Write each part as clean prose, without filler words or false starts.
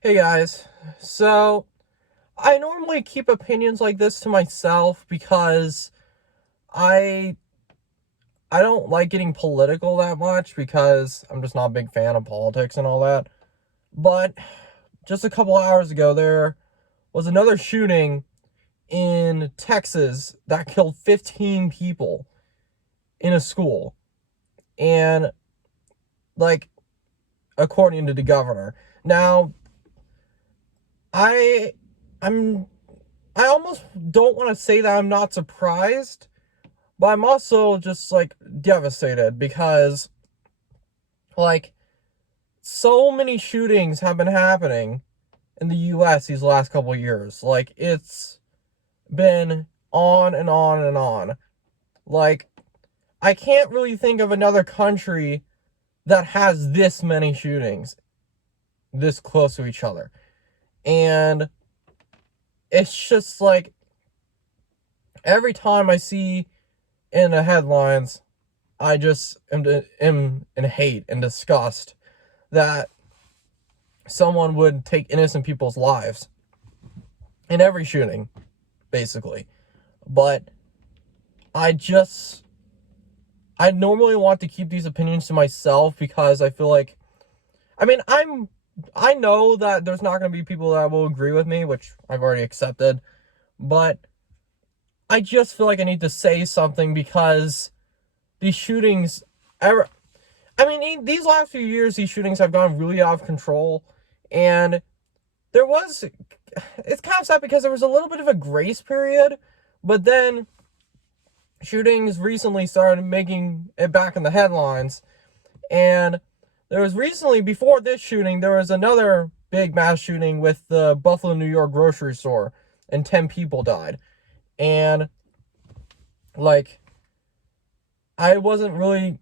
Hey guys, so I normally keep opinions like this to myself because I I don't like getting political that much because I'm just not a big fan of politics and all that. But just a couple hours ago there was another shooting in Texas that killed 15 people in a school. And like according to the governor. Now, I I'm I almost don't want to say that I'm not surprised. But I'm also just like devastated because like so many shootings have been happening in the US these last couple of years. Like it's been on and on and on. Like I can't really think of another country that has this many shootings this close to each other. And it's just like every time I see in the headlines, I just am in hate and disgust that someone would take innocent people's lives in every shooting, basically. But I just, I normally want to keep these opinions to myself because I feel like, I know that there's not going to be people that will agree with me, which I've already accepted, but I just feel like I need to say something because these shootings, these last few years, these shootings have gone really out of control, and there was, it's kind of sad because there was a little bit of a grace period, but then shootings recently started making it back in the headlines. And there was recently, before this shooting, there was another big mass shooting with the Buffalo, New York grocery store, and 10 people died. And like, I wasn't really,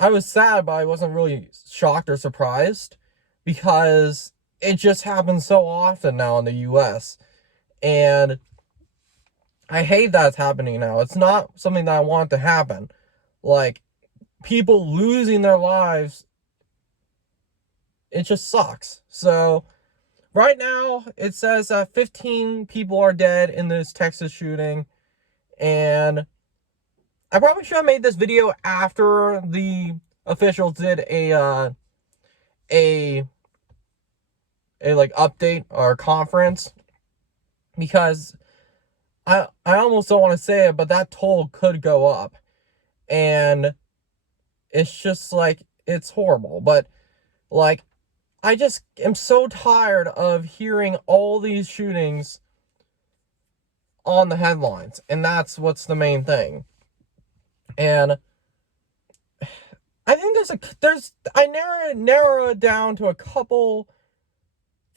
I was sad, but I wasn't really shocked or surprised because it just happens so often now in the US. And I hate that it's happening now. It's not something that I want to happen. Like, people losing their lives, it just sucks. So, right now, it says that 15 people are dead in this Texas shooting. And I probably should have made this video after the officials did a like update or conference, because I almost don't want to say it, but that toll could go up. And it's just like, it's horrible. But like, I just am so tired of hearing all these shootings on the headlines, and that's what's the main thing. And I think I narrow it down to a couple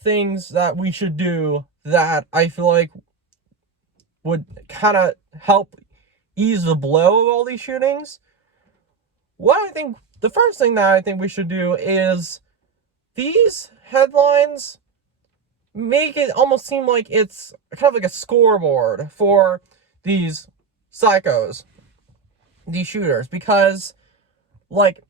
things that we should do that I feel like would kind of help ease the blow of all these shootings. The first thing that I think we should do is, these headlines make it almost seem like it's kind of like a scoreboard for these psychos, these shooters, because like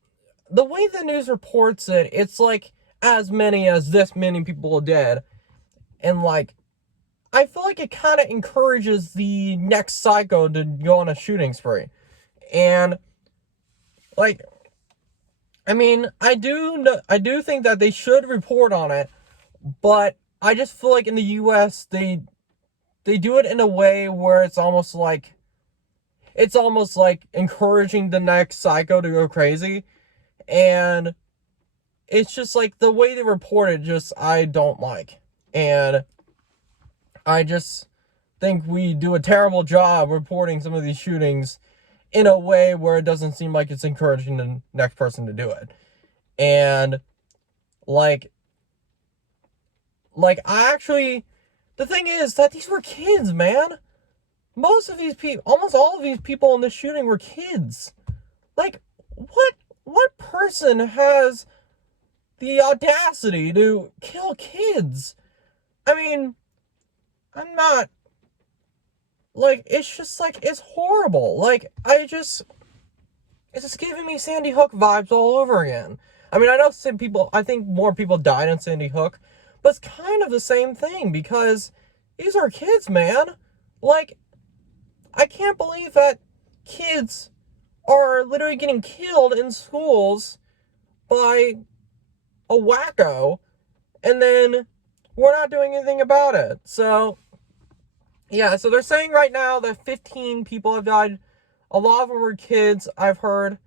the way the news reports it, it's like as many as this many people are dead. And like, I feel like it kind of encourages the next psycho to go on a shooting spree. And like, I do think that they should report on it, but I just feel like in the US they do it in a way where it's almost like encouraging the next psycho to go crazy. And it's just like the way they report it, just I don't like. And I just think we do a terrible job reporting some of these shootings in a way where it doesn't seem like it's encouraging the next person to do it. And like the thing is that these were kids, man. Most of these people, almost all of these people in this shooting were kids. Like, what person has the audacity to kill kids? I mean, I'm not, like, it's just like, it's horrible. Like, it's just giving me Sandy Hook vibes all over again. I mean, I know I think more people died in Sandy Hook, But it's kind of the same thing because these are kids, man. Like, I can't believe that kids are literally getting killed in schools by a wacko, and then we're not doing anything about it. So, yeah, so they're saying right now that 15 people have died. A lot of them were kids, I've heard.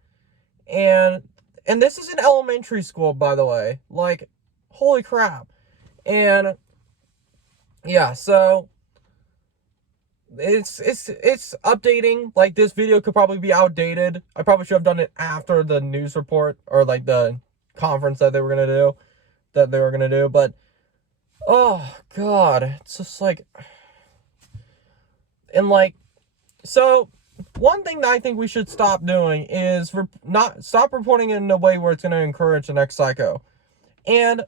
And this is an elementary school, by the way. Like, holy crap. And yeah, so it's updating. Like, this video could probably be outdated. I probably should have done it after the news report, or like the conference that they were gonna do. But oh god, it's just like, and like, so one thing that I think we should stop doing is stop reporting it in a way where it's going to encourage the next psycho. And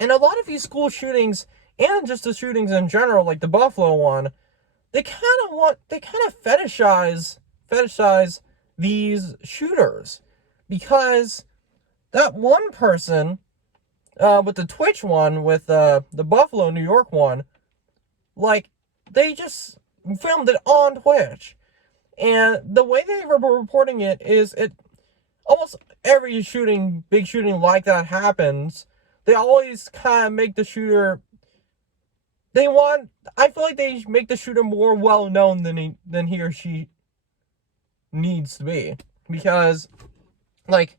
a lot of these school shootings, and just the shootings in general, like the Buffalo one, they kind of fetishize these shooters, because that one person with the Twitch one, with the Buffalo, New York one, like, they just filmed it on Twitch. And the way they were reporting it is, almost every big shooting like that happens, they always kind of make the shooter, I feel like they make the shooter more well known than he or she needs to be. Because, like,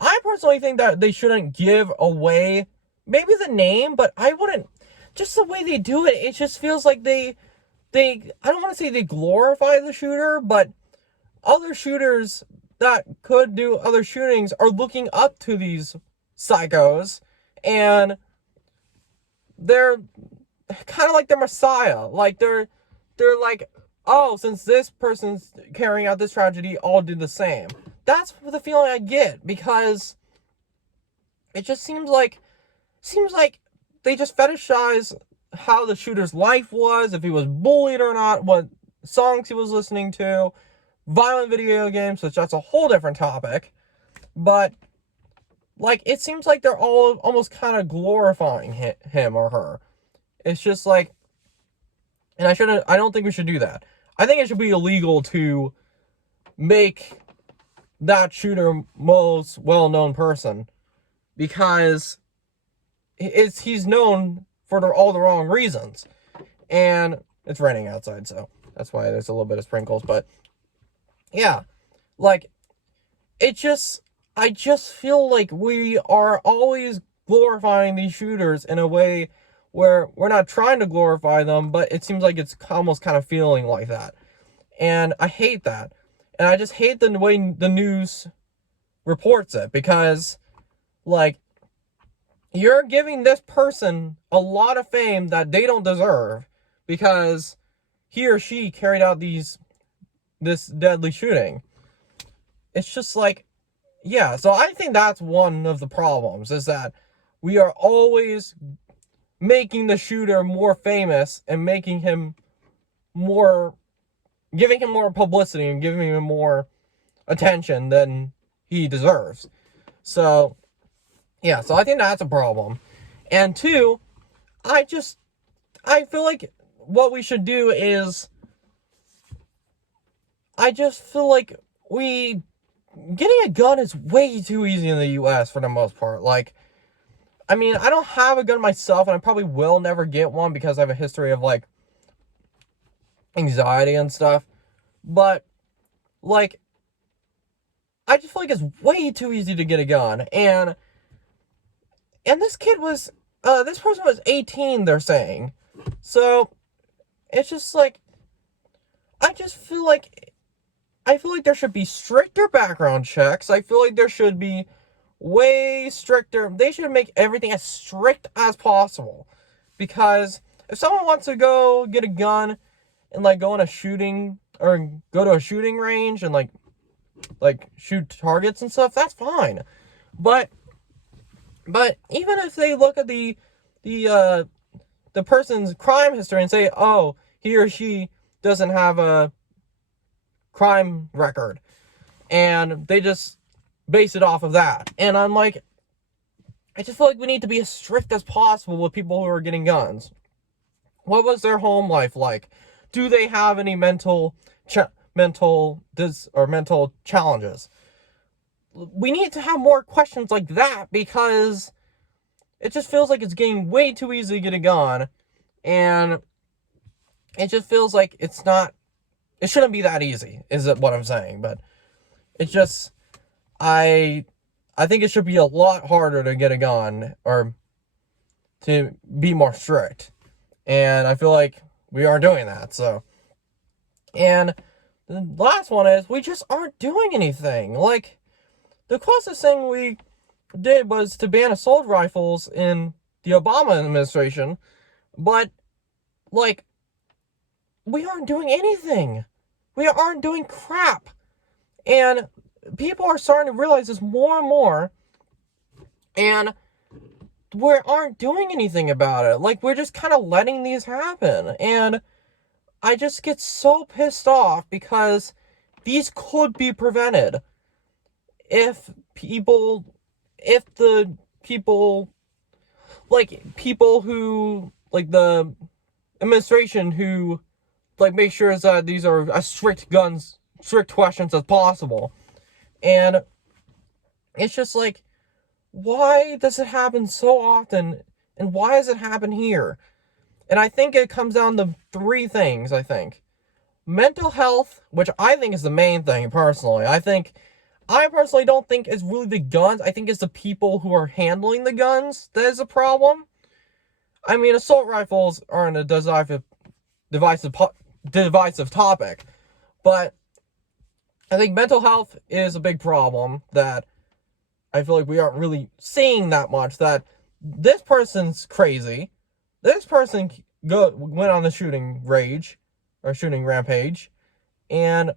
I personally think that they shouldn't give away maybe the name, but I wouldn't, just the way they do it, it just feels like I don't want to say they glorify the shooter, but other shooters that could do other shootings are looking up to these psychos, and they're kind of like their messiah. Like, they're like, oh, since this person's carrying out this tragedy, I'll do the same. That's the feeling I get, because it just seems like they just fetishize how the shooter's life was, if he was bullied or not, what songs he was listening to, violent video games, which that's a whole different topic. But, like, it seems like they're all almost kind of glorifying him or her. It's just like, and I don't think we should do that. I think it should be illegal to make that shooter most well-known person, because he's known for all the wrong reasons. And it's raining outside, so that's why there's a little bit of sprinkles. But yeah, like, I just feel like we are always glorifying these shooters in a way where we're not trying to glorify them, but it seems like it's almost kind of feeling like that. And I hate that. And I just hate the way the news reports it, because, like, you're giving this person a lot of fame that they don't deserve, because he or she carried out this deadly shooting. It's just like, yeah, so I think that's one of the problems, is that we are always making the shooter more famous and making him giving him more publicity and giving him more attention than he deserves. So, yeah, so I think that's a problem. And two, I feel like what we should do is, I just feel like getting a gun is way too easy in the US for the most part. Like, I mean, I don't have a gun myself, and I probably will never get one because I have a history of, like, anxiety and stuff. But, like, I just feel like it's way too easy to get a gun. And this person was 18, they're saying. So, it's just like, I feel like there should be stricter background checks. I feel like there should be way stricter. They should make everything as strict as possible. Because if someone wants to go get a gun and, like, go on a shooting, or go to a shooting range and, like shoot targets and stuff, that's fine. But even if they look at the person's crime history and say, oh, he or she doesn't have a crime record, and they just base it off of that, and I'm like, I just feel like we need to be as strict as possible with people who are getting guns. What was their home life like? Do they have any mental challenges? We need to have more questions like that, because it just feels like it's getting way too easy to get a gun, and it just feels like it shouldn't be that easy, is what I'm saying. But it's just, I think it should be a lot harder to get a gun, or to be more strict. And I feel like we aren't doing that. So, and the last one is, we just aren't doing anything. Like, the closest thing we did was to ban assault rifles in the Obama administration, but, like, we aren't doing anything. We aren't doing crap. And people are starting to realize this more and more, and we aren't doing anything about it. Like, we're just kind of letting these happen. And I just get so pissed off, because these could be prevented if the people who, like, the administration who, like, make sure that these are as strict questions as possible. And it's just like, why does it happen so often, and why does it happen here? And I think it comes down to three things, I think. Mental health, which I think is the main thing, personally. I personally don't think it's really the guns. I think it's the people who are handling the guns that is a problem. I mean, assault rifles aren't a divisive topic, but I think mental health is a big problem that I feel like we aren't really seeing that much. That this person's crazy. This person went on a shooting rampage, and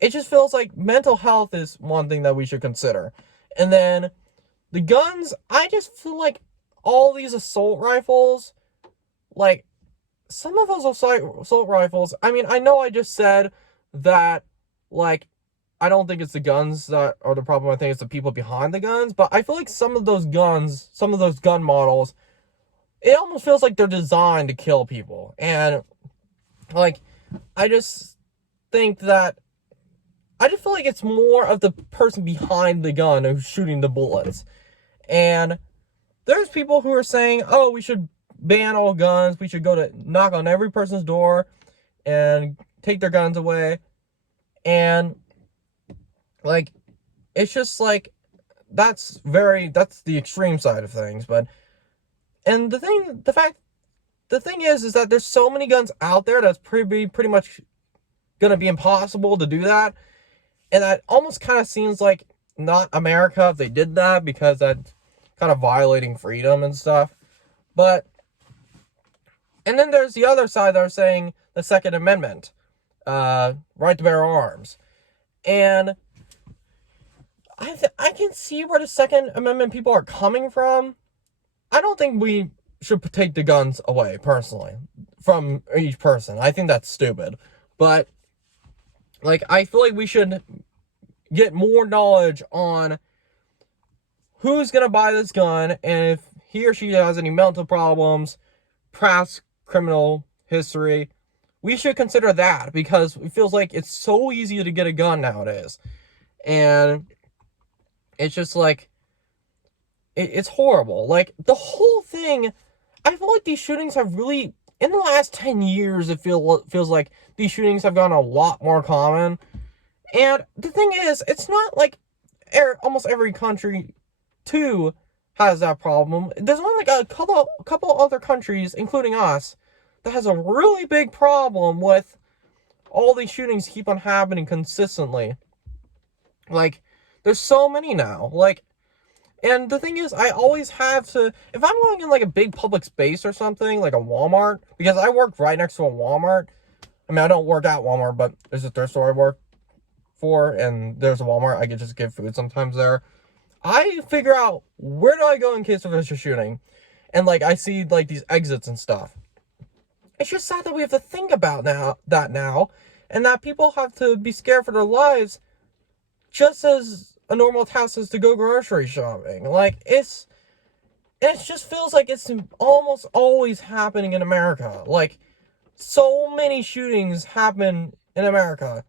it just feels like mental health is one thing that we should consider. And then the guns, I just feel like all these assault rifles, like, some of those assault rifles, I mean, I know I just said that, like, I don't think it's the guns that are the problem. I think it's the people behind the guns. But I feel like some of those gun models, it almost feels like they're designed to kill people. And, like, I just feel like it's more of the person behind the gun who's shooting the bullets. And there's people who are saying, oh, we should ban all guns. We should go to knock on every person's door and take their guns away. And, like, it's just like, that's the extreme side of things. But, and the thing is that there's so many guns out there that's pretty much gonna be impossible to do that. And that almost kind of seems like not America if they did that, because that's kind of violating freedom and stuff. But, and then there's the other side that are saying the Second Amendment, right to bear arms. And I can see where the Second Amendment people are coming from. I don't think we should take the guns away, personally, from each person. I think that's stupid. But, like, I feel like we should get more knowledge on who's gonna buy this gun, and if he or she has any mental problems, past criminal history. We should consider that, because it feels like it's so easy to get a gun nowadays. And it's just like, it's horrible. Like, the whole thing, I feel like these shootings have really, in the last 10 years, it feels like these shootings have gotten a lot more common. And the thing is, it's not like almost every country, too, has that problem. There's only like a couple other countries, including us, that has a really big problem with all these shootings keep on happening consistently. Like, there's so many now. Like, and the thing is, I always have to, if I'm going in like a big public space or something, like a Walmart, because I work right next to a Walmart. I mean, I don't work at Walmart, but there's a thrift store I work for, and there's a Walmart. I can just get food sometimes there. I figure out, where do I go in case there's a shooting? And, like, I see, like, these exits and stuff. It's just sad that we have to think about that now, and that people have to be scared for their lives just as a normal task is to go grocery shopping. Like, it's And it just feels like it's almost always happening in America. Like, so many shootings happen in America.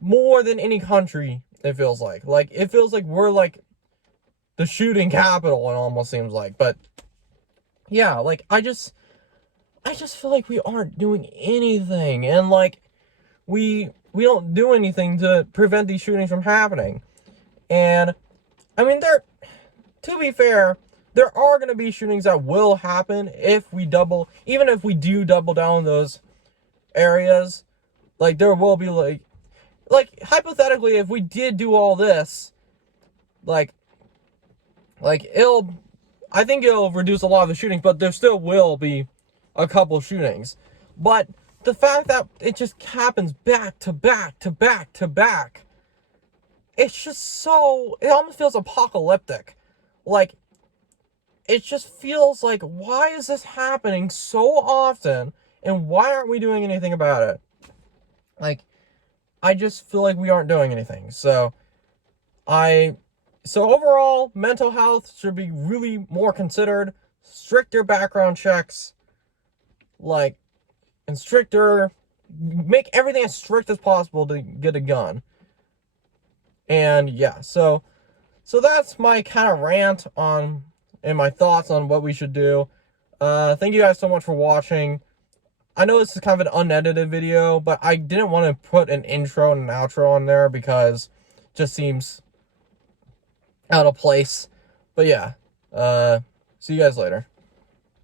More than any country, it feels like. Like, it feels like we're, like, the shooting capital, it almost seems like. But, yeah, like, I just feel like we aren't doing anything. And, like, we don't do anything to prevent these shootings from happening. And, I mean, to be fair, there are going to be shootings that will happen even if we do double down those areas. Like, there will be, like, hypothetically, if we did do all this, I think it'll reduce a lot of the shootings, but there still will be a couple shootings. But the fact that it just happens back to back to back to back, it's just it almost feels apocalyptic. Like, it just feels like, why is this happening so often, and why aren't we doing anything about it? Like, I just feel like we aren't doing anything. So overall, mental health should be really more considered. Stricter background checks, like, and make everything as strict as possible to get a gun. And yeah, so that's my kind of rant and my thoughts on what we should do. Thank you guys so much for watching. I know this is kind of an unedited video, but I didn't want to put an intro and an outro on there because it just seems out of place. But yeah, see you guys later.